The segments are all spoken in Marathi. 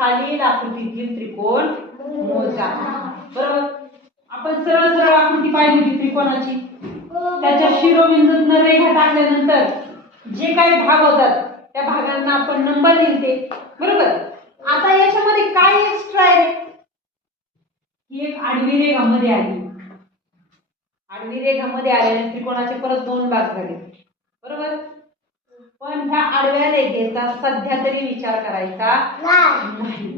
खालील आकृतीतील त्रिकोण मोजा. बरोबर. आपण सरळ सरळ आकृती पाहिली होती त्रिकोणाची. त्याच्या शिरोबिंदूतून रेखा टाकल्यानंतर जे काही भाग होतात त्या भागांना आपण नंबर दिले. बरोबर. आता याच्यामध्ये काय एक्स्ट्रा आहे? ही एक आडवी रेखा मध्ये आली. आडवी रेखामध्ये आल्याने त्रिकोणाचे परत दोन भाग झाले. बरोबर. पण ह्या आडव्या रेषेचा सध्या तरी विचार करायचा नाही.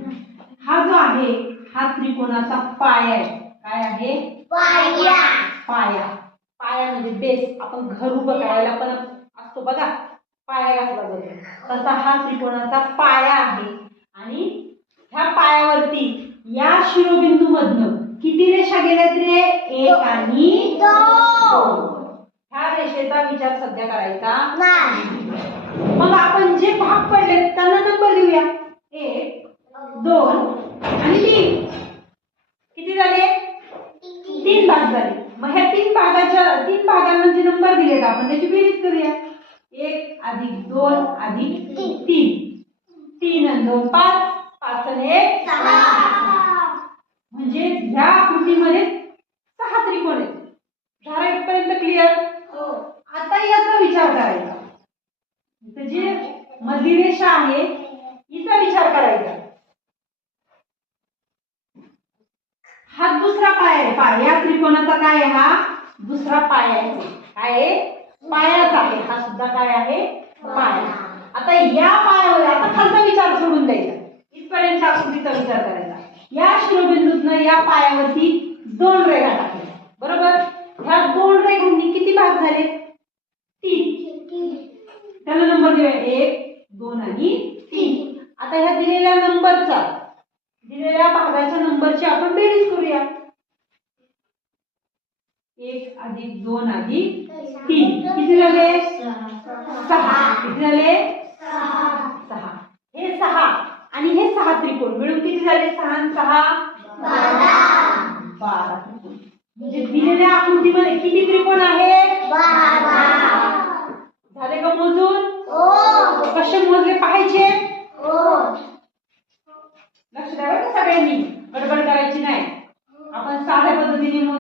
हा जो आहे हा त्रिकोणाचा पाया आहे. काय आहे? पाया. पाया. पाया म्हणजे बेस. आपण घर उभं करायला पण असतो बघा, पाया घातला जातो, तसा हा त्रिकोणाचा पाया आहे. आणि ह्या पायावरती या शिरोबिंदू मधनं किती रेषा गेल्यात रे? एक आणि दोन. ह्या रेषेचा विचार सध्या करायचा नाही. मग आपण जे भाग पडले त्यांना नंबर देऊया. 1 2 आणि 3. किती झाले? 3 भाग झाले. मग ह्या 3 भागांना जे नंबर दिलेत आपण त्याची बेरीज करूया. 1 + 2 + 3. 3 आणि 2 5. 5 आणि 1 6. म्हणजे ह्या आकृतीमध्ये 6 त्रिकोण आहेत. झाला इथपर्यंत क्लिअर? आता याचा विचार करायचा. इथे जे मधली रेषा आहे हिचा विचार करायचा. हा दुसरा पाया आहे. या त्रिकोणाचा काय आहे? हा दुसरा पाया आहे. काय आहे? पायाच आहे. हा सुद्धा काय आहे? पाया. आता या पायावर आता खालचा विचार सोडून द्यायचा. इथपर्यंत आकृतीचा विचार करायचा. या शिरोबिंदूतनं या पायावरती 2 रेषा टाकल्या. बरोबर. ह्या 2 रेषांनी किती भाग झाले? 3. त्याला नंबर देऊया 1 2 आणि 3. आता ह्या दिलेल्या नंबरचा दिलेल्या भागाच्या नंबरची आपण बेरीज करूया. 1 + 2 + 3 किती झाले? 6. किती झाले? 6. हे 6 आणि हे 6 त्रिकोण मिळून किती झाले? 6 आणि 6 12 त्रिकोण. म्हणजे दिलेल्या आकृतीमध्ये किती त्रिकोण आहेत? 12. झाले का मोजून? कसे मोजले?